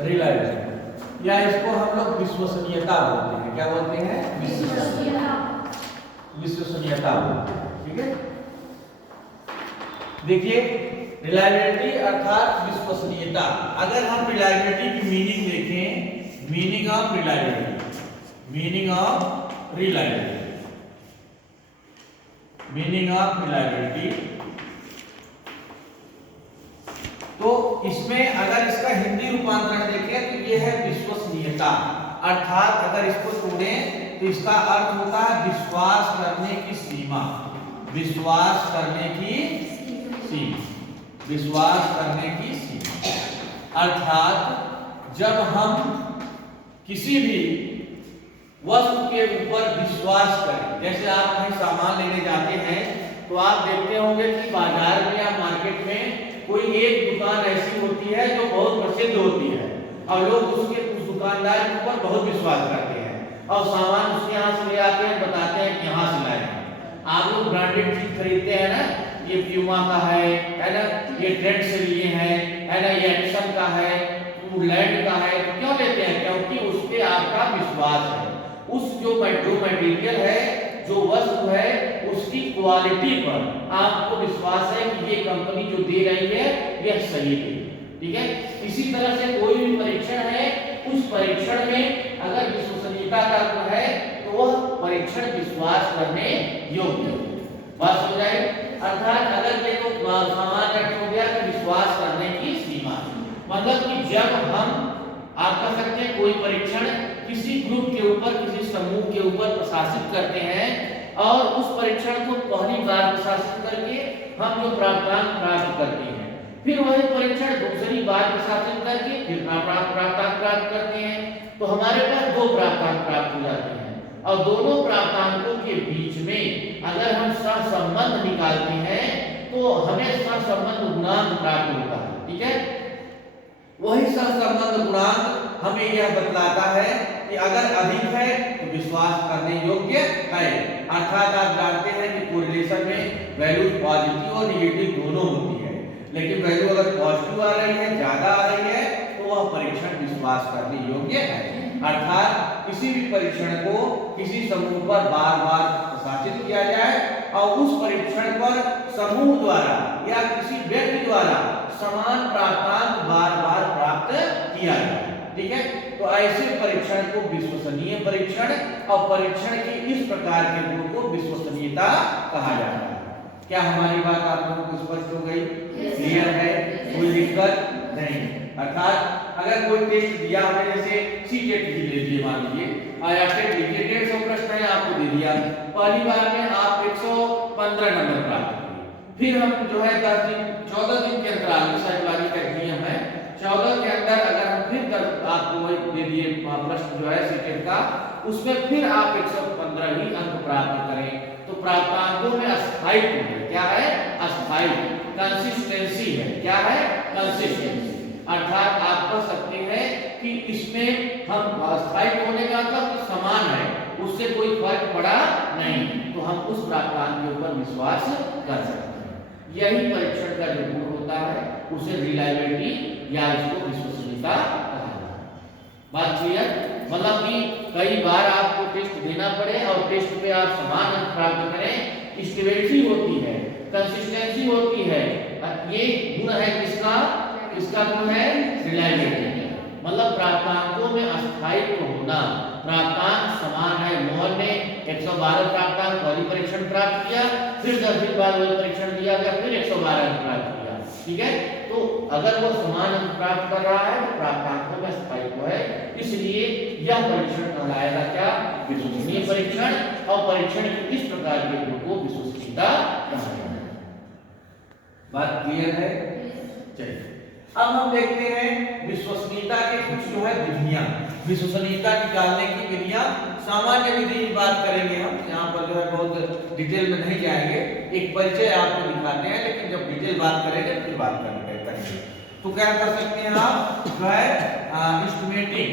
Reliability या इसको हम लोग विश्वसनीयता बोलते हैं। क्या बोलते हैं? विश्वसनीयता बोलते हैं। ठीक है, देखिए रिलायबिलिटी अर्थात विश्वसनीयता। अगर हम रिलायबिलिटी की मीनिंग देखें, meaning of reliability, meaning of reliability, meaning of reliability, तो इसमें अगर इसका हिंदी रूपांतरण देखें तो ये है विश्वसनीयता। अर्थात अगर इसको जोड़ें तो इसका अर्थ होता है विश्वास करने की सीमा, विश्वास करने की सीमा, विश्वास करने की सीमा। अर्थात जब हम किसी भी वस्तु के ऊपर विश्वास करें, जैसे आप कहीं सामान लेने जाते हैं तो आप देखते होंगे कि बाजार में या मार्केट में कोई एक दुकान ऐसी होती है जो बहुत प्रसिद्ध होती है और लोग उस दुकानदार के ऊपर बहुत विश्वास करते हैं और सामान उसके यहाँ से ले आते हैं, बताते हैं कि यहाँ से लाए हैं। आप लोग ब्रांडेड चीज खरीदते हैं ना, ये प्यूमा का है ना, ये ट्रेंड से लिए हैं, है ना, ये एक्शन का है, वुडलैंड का है। तो क्यों लेते हैं? क्योंकि उस पे आपका विश्वास है, उस जो मटेरियल है, जो वस्तु है, उसकी क्वालिटी पर आपको विश्वास है कि ये कंपनी जो दे रही है यह सही है। ठीक है, इसी तरह से कोई भी परीक्षण है, उस परीक्षण में अगर विश्वसनीयता का है तो वह परीक्षण विश्वास करने योग्य है। बात हो जाए, अर्थात अगर देखो सामान रख हो गया तो विश्वास करने की सीमा, मतलब कि जब हम आप कह सकते हैं कोई परीक्षण किसी ग्रुप के ऊपर, किसी समूह के ऊपर प्रशासित करते हैं और उस परीक्षण को पहली बार प्रशासित करके हम जो प्राप्तांक प्राप्त करते हैं, फिर वही परीक्षण दूसरी बार प्रशासित करके फिर प्राप्तांक प्राप्त करते हैं, तो हमारे पास दो प्राप्तांक प्राप्त हो जाते हैं और दोनों प्राप्तांकों के बीच में अगर हम सहसंबंध निकालते हैं तो हमें सहसंबंध गुणांक प्राप्त होता है। ठीक है, वही सहसंबंध गुणांक हमें यह बतलाता है कि अगर अधिक है तो विश्वास करने योग्य है। अर्थात आप जानते हैं कि कोरिलेशन में वैल्यू पॉजिटिव और नेगेटिव दोनों होती है, लेकिन वैल्यू अगर पॉजिटिव आ रही है, ज्यादा आ रही है, तो वह परीक्षण विश्वास करने योग्य है। अर्थात किसी भी परीक्षण को किसी समूह पर बार बार प्रशासित किया जाए और उस परीक्षण पर समूह द्वारा या किसी व्यक्ति द्वारा समान प्राप्तांक बार बार प्राप्त किया जाए। ठीक है, तो ऐसे परीक्षण को विश्वसनीय परीक्षण और परीक्षण के इस प्रकार के गुण को विश्वसनीयता कहा जाता है। क्या हमारी बात आप लोगों को स्पष्ट हो गई? क्लियर है? कोई दिक्कत नहीं? अर्थात अगर कोई टेस्ट दिया हमने, जैसे सीटेट ले लीजिए, मान लीजिए आया टेट लीजिए, 150 प्रश्न है, आपको दे दिया, पहली बार में आप 115 नंबर प्राप्त किए, फिर हम जो है 10 दिन 14 दिन के अंतराल में साइकोलॉजी का नियम है, 14 के अंदर अगर हम फिर आपको वही दे दिए प्रश्न जो है सीटेट का, उसमें फिर आप 115 ही अंक प्राप्त करें, तो प्राप्तांकों में अस्थायित्व है। क्या है? अस्थायी, कंसिस्टेंसी है। क्या है? कंसिस्टेंसी। अर्थात आप कह सकते हैं कि इसमें हम अस्थायित्व होने का मतलब समान है, उससे कोई फर्क पड़ा नहीं, तो हम उस प्राप्तांक के ऊपर विश्वास कर सकते हैं। यही परीक्षण का जो गुण होता है उसे रिलायबिलिटी या इसको विश्वसनीयता कहा जाता है। बात क्लियर? मतलब कि कई बार आपको टेस्ट देना पड़े और टेस्ट पे आप समान अंक प्राप्त करें, स्टेबिलिटी होती है, कंसिस्टेंसी होती है, ये गुण है किसका? इसका गुण है रिलायबिलिटी। मतलब प्राप्तांकों में अस्थायित्व होना, प्राप्तांक समान है। मोहन ने 112 प्राप्तांक पहली परीक्षण प्राप्त किया, फिर 10 दिन बाद वही परीक्षण दिया गया, फिर 112 अंक प्राप्त किया। ठीक है, तो अगर वो समान अंक प्राप्त कर रहा है तो प्राप्तांकों में अस्थायित्व है, इसलिए यह परीक्षण कहलाएगा क्या? विश्वसनीय परीक्षण। और परीक्षण के इस प्रकार के गुण को विश्वसनीयता कहा जाता है। बात क्लियर है? चलिए अब हम देखते हैं विश्वसनीयता के कुछ जो है विधियां, विश्वसनीयता निकालने की विधियां। सामान्य विधि की बात करेंगे हम, यहाँ पर जो है बहुत डिटेल में नहीं जाएंगे, एक परिचय आपको दिखाते हैं, लेकिन जब डिटेल बात करेंगे फिर बात करेंगे। तो क्या कर सकते हैं आप जो है estimating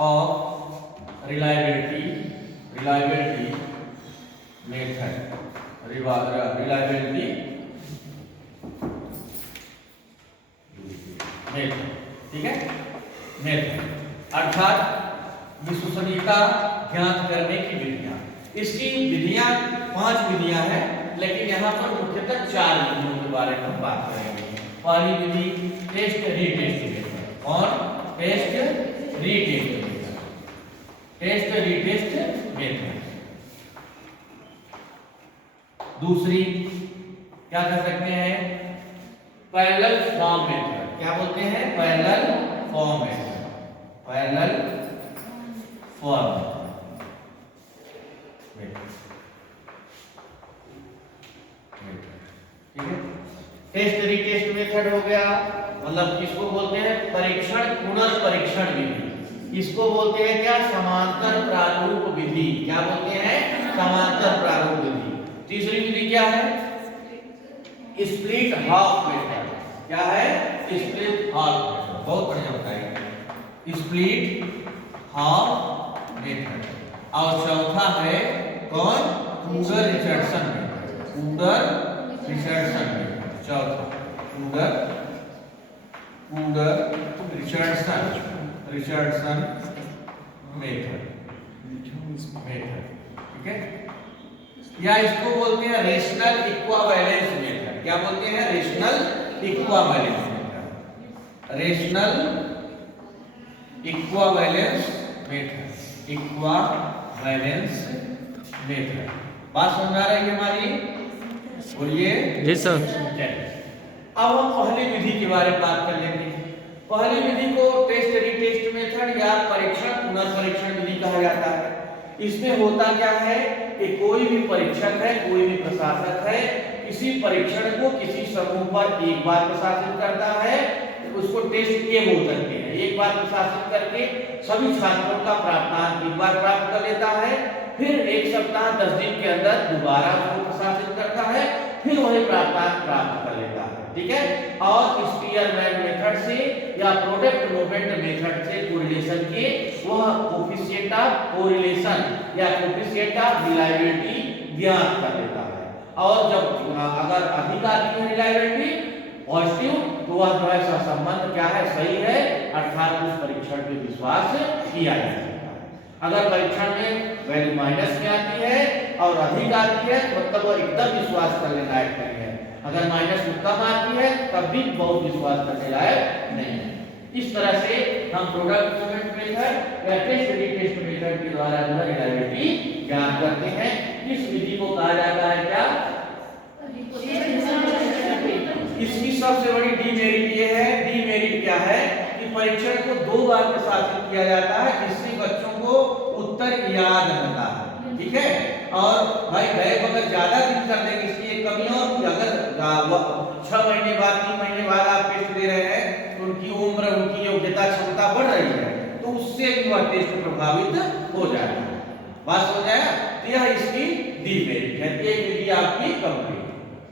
of reliability method, reliability method, ठीक है, मेथड अर्थात विश्वसनीयता ज्ञात करने की विधियां। इसकी विधियां 5 विधियां हैं, लेकिन यहाँ पर मुख्यतः 4 विधियों के बारे में हम बात करेंगे। पहली विधि टेस्ट रीटेस्ट मेथड और test retest method, test retest method. दूसरी क्या कर सकते हैं, पैरेलल फॉर्म मेथड। क्या बोलते हैं, parallel form method, parallel form method, ठीक है। टेस्ट रीटेस्ट मेथड हो गया, मतलब किसको बोलते हैं, परीक्षण पुनर्परीक्षण विधि। इसको बोलते हैं क्या, समांतर प्रारूप विधि। क्या बोलते हैं, समांतर प्रारूप विधि। तीसरी विधि क्या है, स्प्लिट हाफ मेथड। क्या है, स्प्लिट हाफ मेथड, बहुत बढ़िया बताइए, स्प्लिट हाफ मेथड। और चौथा है कौन, Cougar Richardson method, Cougar Richardson method. चौथा कूगर रिचर्डसन मेथड, ठीक है। या इसको बोलते हैं रेशनल इक्विवेलेंस मेथड। क्या बोलते हैं, rational equivalence method, rational equivalence method, equivalence method. बात समझ आ रही है हमारी, बोलिए जी सर। अब हम पहली विधि के बारे में बात कर लेंगे। पहली विधि को टेस्ट रीटेस्ट मेथड या परीक्षण पुनर्परीक्षण विधि कहा जाता है। इसमें होता क्या है कि कोई भी परीक्षक है, कोई भी प्रशासक है, किसी परीक्षण को किसी समूह पर एक बार प्रशासित करता है, उसको टेस्ट ए बोल सकते हैं। एक बार प्रशासित करके सभी छात्रों का प्राप्तांक एक बार प्राप्त कर लेता है, फिर 1 सप्ताह 10 दिन के अंदर दोबारा उसको प्रशासित करता है, फिर वही प्राप्तांक प्राप्त कर लेता है, ठीक है। और स्पीयरमैन मेथड से या प्रोडक्ट मूवमेंट मेथड से कोरिलेशन के वह कोफिशिएंट ऑफ कोरिलेशन या कोफिशिएंट ऑफ रिलायबिलिटी ज्ञात कर लेता है। और जब अगर अधिक आती है रिलायबिलिटी पॉजिटिव, तो वह जो है सहसंबंध क्या है, सही है, अर्थात उस परीक्षण पे विश्वास किया जा सकता है। अगर परीक्षण में वैल्यू माइनस में आती है और अधिक आती है, मतलब वह एकदम विश्वास करने लायक नहीं है। अगर माइनस में कम आती है तब भी बहुत विश्वास करने लायक नहीं है। इस तरह से हम प्रोडक्ट मूवमेंट मेथड या टेस्ट रीटेस्ट मेथड के द्वारा जो है रिलायबिलिटी ज्ञात करते हैं। इस विधि को कहा जाता है क्या, इसकी सबसे बड़ी डीमेरिट ये है, डीमेरिट क्या है कि परीक्षण को 2 बार प्रशासित किया जाता है, जिससे बच्चों को उत्तर याद रहता है, ठीक है। और भाई बैग अगर ज्यादा दिन कर देंगे, इसकी एक कमी और कि अगर 6 महीने बाद 3 महीने बाद आप टेस्ट दे रहे हैं, तो उनकी उम्र, उनकी योग्यता क्षमता बढ़ रही है, तो उससे भी वह टेस्ट प्रभावित हो जाएगा। बात हो जाएगा, यह इसकी डीमेरिट है। एक विधि आपकी कंप्लीट,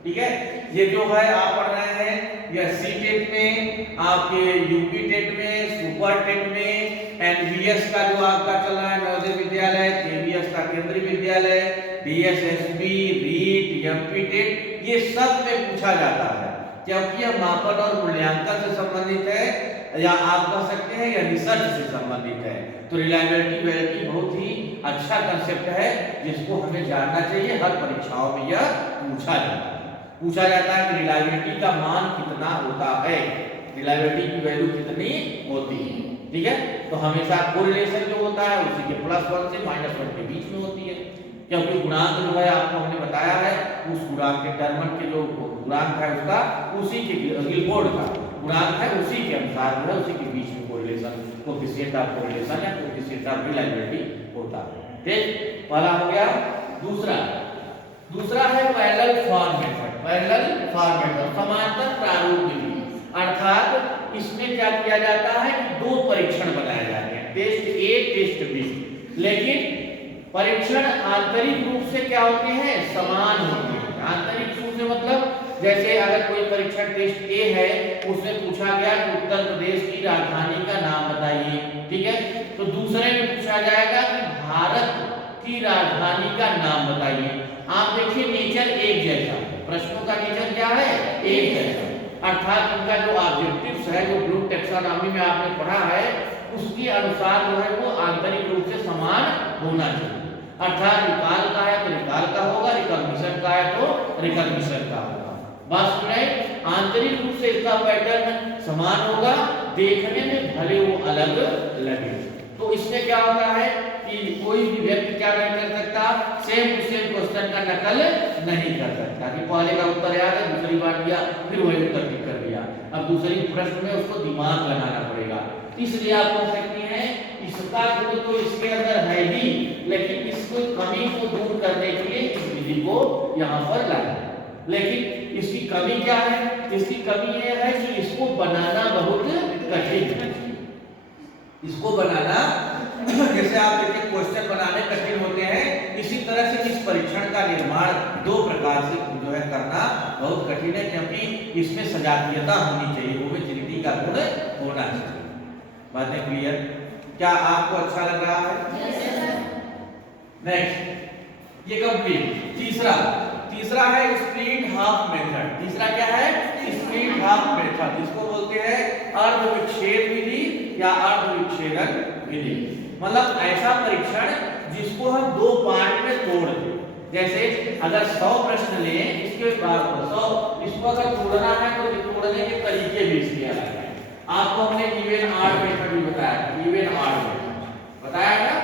ठीक है। ये जो है आप पढ़ रहे हैं, यह सी टेट में, आपके यूपी टेट में, सुपर टेट में, एनबीएस का जो आपका चल रहा है नवोदय विद्यालय, केवीएस का केंद्रीय विद्यालय, डीएसएसबी, रीट, एमपी टेट, ये सब में पूछा जाता है, क्योंकि यह मापन और मूल्यांकन से संबंधित है, या आप कह सकते हैं यह रिसर्च से संबंधित है। तो रिलायबिलिटी वैलिडिटी बहुत ही अच्छा कंसेप्ट है, जिसको हमें जानना चाहिए। हर परीक्षाओं में यह पूछा जाता है कि रिलायबिलिटी का मान कितना होता है, रिलायबिलिटी की वैल्यू कितनी होती है, ठीक है। तो हमेशा कोरिलेशन जो होता है उसी के +1 से -1 के बीच में होती है, क्योंकि गुणांक जो है आपको हमने बताया है, उस गुणांक के टर्मन के जो गुणांक है उसका, उसी के गिलफोर्ड का गुणांक है, उसी के अनुसार जो है उसी के बीच में कोरिलेशन, कोएफिशिएंट ऑफ कोरिलेशन या कोएफिशिएंट ऑफ रिलायबिलिटी होता है, ठीक। पहला हो गया। दूसरा है parallel form method, parallel form method, समांतर प्रारूप विधि। अर्थात इसमें क्या किया जाता है कि 2 परीक्षण बनाए जाते हैं, टेस्ट ए, टेस्ट बी, लेकिन परीक्षण आंतरिक रूप से क्या होते हैं, समान होते हैं। आंतरिक रूप से मतलब जैसे अगर कोई परीक्षण टेस्ट ए है, उसमें पूछा गया कि उत्तर प्रदेश की राजधानी का नाम बताइए, ठीक है। तो दूसरे में पूछा जाएगा कि भारत की राजधानी का नाम बताइए। नेचर एक जैसा, प्रश्नों का नेचर क्या है, एक जैसा। अर्थात इनका जो ऑब्जेक्टिव्स है, जो ब्लूम टैक्सोनॉमी में आपने पढ़ा है, उसके अनुसार जो है वो आंतरिक रूप से समान होना चाहिए। अर्थात रिकॉल का है तो रिकॉल का होगा, रिकॉग्निशन का है तो रिकॉग्निशन का होगा। बस में आंतरिक रूप से इसका पैटर्न समान होगा, देखने में भले वो अलग लगे। तो इसमें क्या होता है कि कोई भी व्यक्ति क्या नहीं कर सकता, सेम टू सेम क्वेश्चन का नकल नहीं कर सकता कि पहले का उत्तर याद है, दूसरी बार दिया फिर वही उत्तर टिक कर दिया। अब दूसरी प्रश्न में उसको दिमाग लगाना पड़ेगा। इसलिए आप कह सकते हैं इसका गुण तो इसके अंदर है ही, लेकिन इसको कमी को दूर करने के लिए इस विधि को यहाँ पर लाया। लेकिन इसकी कमी क्या है, इसकी कमी यह है कि इसको बनाना बहुत कठिन है। इसको बनाना, जैसे आप देखिए क्वेश्चन बनाने कठिन होते हैं, इसी तरह से इस परीक्षण का निर्माण दो प्रकार से जो है करना बहुत कठिन है, क्योंकि इसमें सजातीयता होनी चाहिए, होमोजेनिटी का गुण होना चाहिए। बातें क्लियर? क्या आपको अच्छा लग रहा है? नेक्स्ट, ये कंप्लीट। तीसरा है स्प्लिट हाफ मेथड। तीसरा क्या है? स्प्लिट हाफ मेथड, जिसको बोलते हैं अर्ध विच्छेद विधि या अर्ध विच्छेदन विधि। मतलब ऐसा परीक्षण जिसको हम दो पार्ट में तोड़ दें। जैसे अगर 100 प्रश्न लें, इसके बाद 100 इसको अगर तोड़ना है तो तोड़ने के तरीके भी इसके अलग है। आपको हमने इवन ऑड मेथड भी बताया, इवन ऑड मेथड बताया था।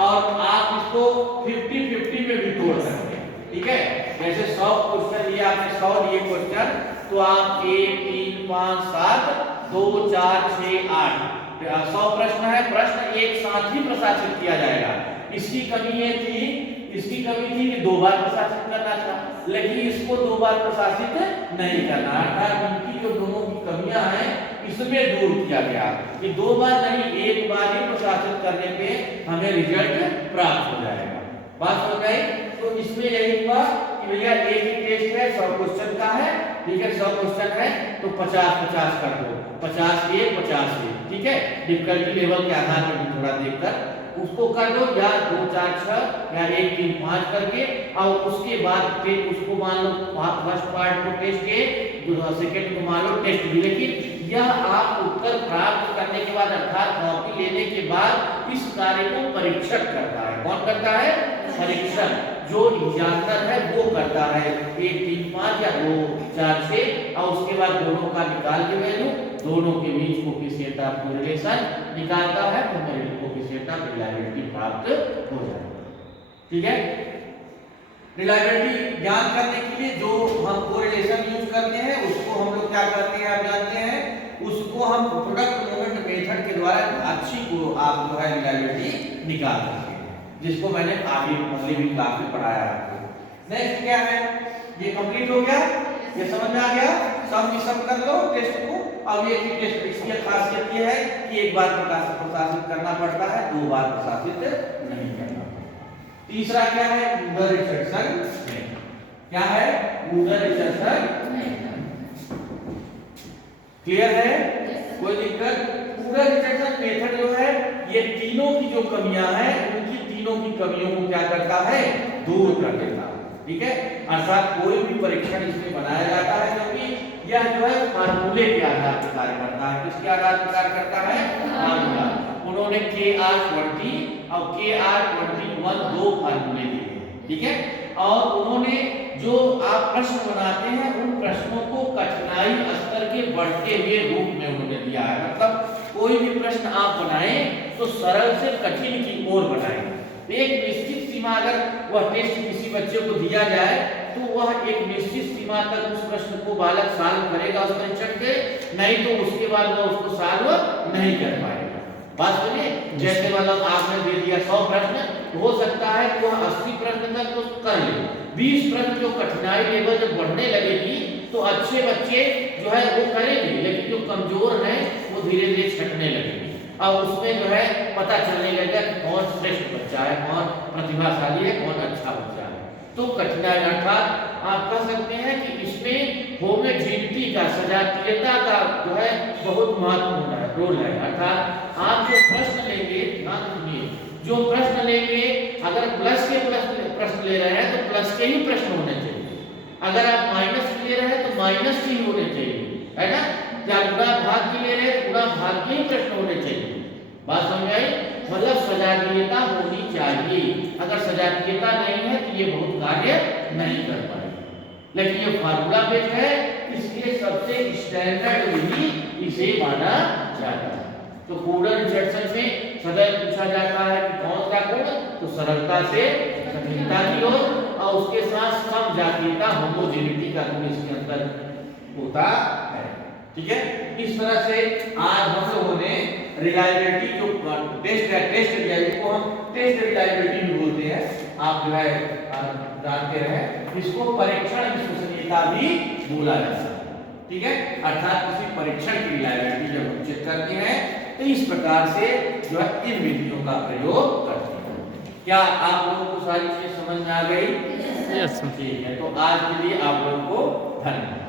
और आप इसको 50-50 में भी तोड़ सकते हैं, ठीक है। जैसे 100 क्वेश्चन लिए आपने, 100 लिए क्वेश्चन, तो आप 1 3 5 7 2 4 6 8 100 प्रश्न है, प्रश्न एक साथ ही प्रशासित किया जाएगा। इसकी कमी ये थी, इसकी कमी थी कि 2 बार प्रशासित करना था, लेकिन इसको 2 बार प्रशासित नहीं करना। अर्थात इनकी जो दोनों की कमियां हैं इसमें दूर किया गया कि 2 बार नहीं, एक बार ही प्रशासित करने पे हमें रिजल्ट प्राप्त हो जाएगा। बात हो गई? तो इसमें यही हुआ कि भैया एक ही टेस्ट है, 100 क्वेश्चन का है, ठीक है। 100 क्वेश्चन है तो 50-50 कर दो, 50 1 50 1, ठीक है। डिफिकल्टी लेवल के आधार पर भी थोड़ा देखकर उसको कर दो, या 2 4 6 या 1 3 5 करके, और उसके बाद फिर उसको मान लो फर्स्ट पार्ट को टेस्ट के, सेकंड को मान लो टेस्ट भी। लेकिन यह आप उत्तर प्राप्त करने के बाद, अर्थात कॉपी लेने के बाद इस कार्य को परीक्षक करता है। कौन करता है? परीक्षक। जो एग्जामिनर है वो करता है 1 3 5 या 2 4 6, और उसके बाद दोनों का निकाल के वैल्यू, दोनों के बीच कोएफिशिएंट ऑफ कोरिलेशन निकालता है, तो हमें कोएफिशिएंट ऑफ रिलायबिलिटी प्राप्त हो जाएगा, ठीक है। रिलायबिलिटी ज्ञान करने के लिए जो हम कोरिलेशन यूज करते हैं उसको हम लोग क्या करते हैं आप जानते हैं, उसको हम प्रोडक्ट मोमेंट मेथड के द्वारा अच्छी को आप जो है रिलायबिलिटी निकाल सकते हैं, जिसको मैंने आगे पहले भी क्लास में पढ़ाया है आपको। नेक्स्ट क्या है? ये कंप्लीट हो गया, ये समझ में आ गया। सब कर लो टेस्ट को। अब ये टेस्ट इसकी खासियत ये है कि एक बार प्रशासित करना पड़ता है, 2 बार प्रशासित नहीं करना। तीसरा क्या है? वुडर रिचर्डसन मेथड। क्या है? वुडर रिचर्डसन मेथड। क्लियर है? कोई दिक्कत? वुडर रिचर्डसन मेथड जो है, ये तीनों की जो कमियां हैं उनकी तीनों की कमियों को क्या करता है? दूर कर देता है, ठीक है। अर्थात कोई भी परीक्षण इसमें बनाया जाता है, क्योंकि यह जो है फार्मूले के आधार पर कार्य करता है। किसके आधार पर कार्य करता है? फार्मूला। उन्होंने KR20 और KR21 दो फार्मूले दिए, ठीक है। और उन्होंने जो आप प्रश्न बनाते हैं उन प्रश्नों को कठिनाई स्तर के बढ़ते हुए रूप में उन्होंने दिया है। मतलब कोई भी प्रश्न आप बनाएं तो सरल से कठिन की ओर बनाएं। एक निश्चित सीमा अगर वह टेस्ट किसी बच्चे को दिया जाए तो वह एक निश्चित सीमा तक उस प्रश्न को बालक सॉल्व करेगा उस परीक्षण के, नहीं तो उसके बाद वह उसको सॉल्व नहीं कर पाएगा। बात सुनिए, जैसे मतलब आपने दे दिया 100 प्रश्न, हो सकता है कि वह 80 प्रश्न तक तो कर ले, 20 प्रश्न जो कठिनाई लेवल जब बढ़ने लगेगी तो अच्छे बच्चे जो है वो करेंगे, लेकिन जो कमजोर हैं वो धीरे धीरे छटने लगेंगे। अब उसमें जो है पता चलने लगेगा कि कौन श्रेष्ठ बच्चा है, कौन प्रतिभाशाली है, कौन अच्छा बच्चा है। तो कठिनाई अर्थात आप कह सकते हैं कि इसमें होमोजेनिटी का, सजातीयता का जो है बहुत महत्वपूर्ण रोल है। अर्थात आप जो प्रश्न लेंगे, ध्यान सुनिए, जो प्रश्न लेंगे अगर प्लस के प्रश्न ले रहे हैं तो प्लस के ही प्रश्न होने चाहिए। अगर आप माइनस के ले रहे हैं तो माइनस ही होने चाहिए, है ना। या गुणा भाग के ले रहे हैं तो गुणा भाग के ही प्रश्न होने चाहिए। बात समझ आई? मतलब सजातीयता होनी चाहिए। अगर सजातीयता नहीं है तो ये बहुत कार्य नहीं कर पाएगा। लेकिन ये फार्मूला बेस्ड है, इसलिए सबसे स्टैंडर्ड विधि इसे माना जाता है। तो कोडल इंसर्शन में सदैव पूछा जाता है कि कौन सा कोड, तो सरलता से जटिलता की ओर, और उसके साथ सम जातीयता होमोजेनिटी का गुण इसके अंदर होता है। ठीक है, इस तरह से आज हम लोगों ने रिलायबिलिटी जो टेस्ट है, टेस्ट रिलायबिलिटी को हम टेस्ट रिलायबिलिटी भी बोलते हैं, आप जो है जानते रहे। इसको परीक्षण विश्वसनीयता भी बोला जाता है। ठीक है, अर्थात किसी परीक्षण की रिलायबिलिटी जब हम चेक करते हैं तो इस प्रकार से जो है इन विधियों का प्रयोग करते हैं। क्या आप लोगों को सारी चीजें समझ में आ गई? यस। ठीक है, तो आज के लिए आप लोगों को धन्यवाद।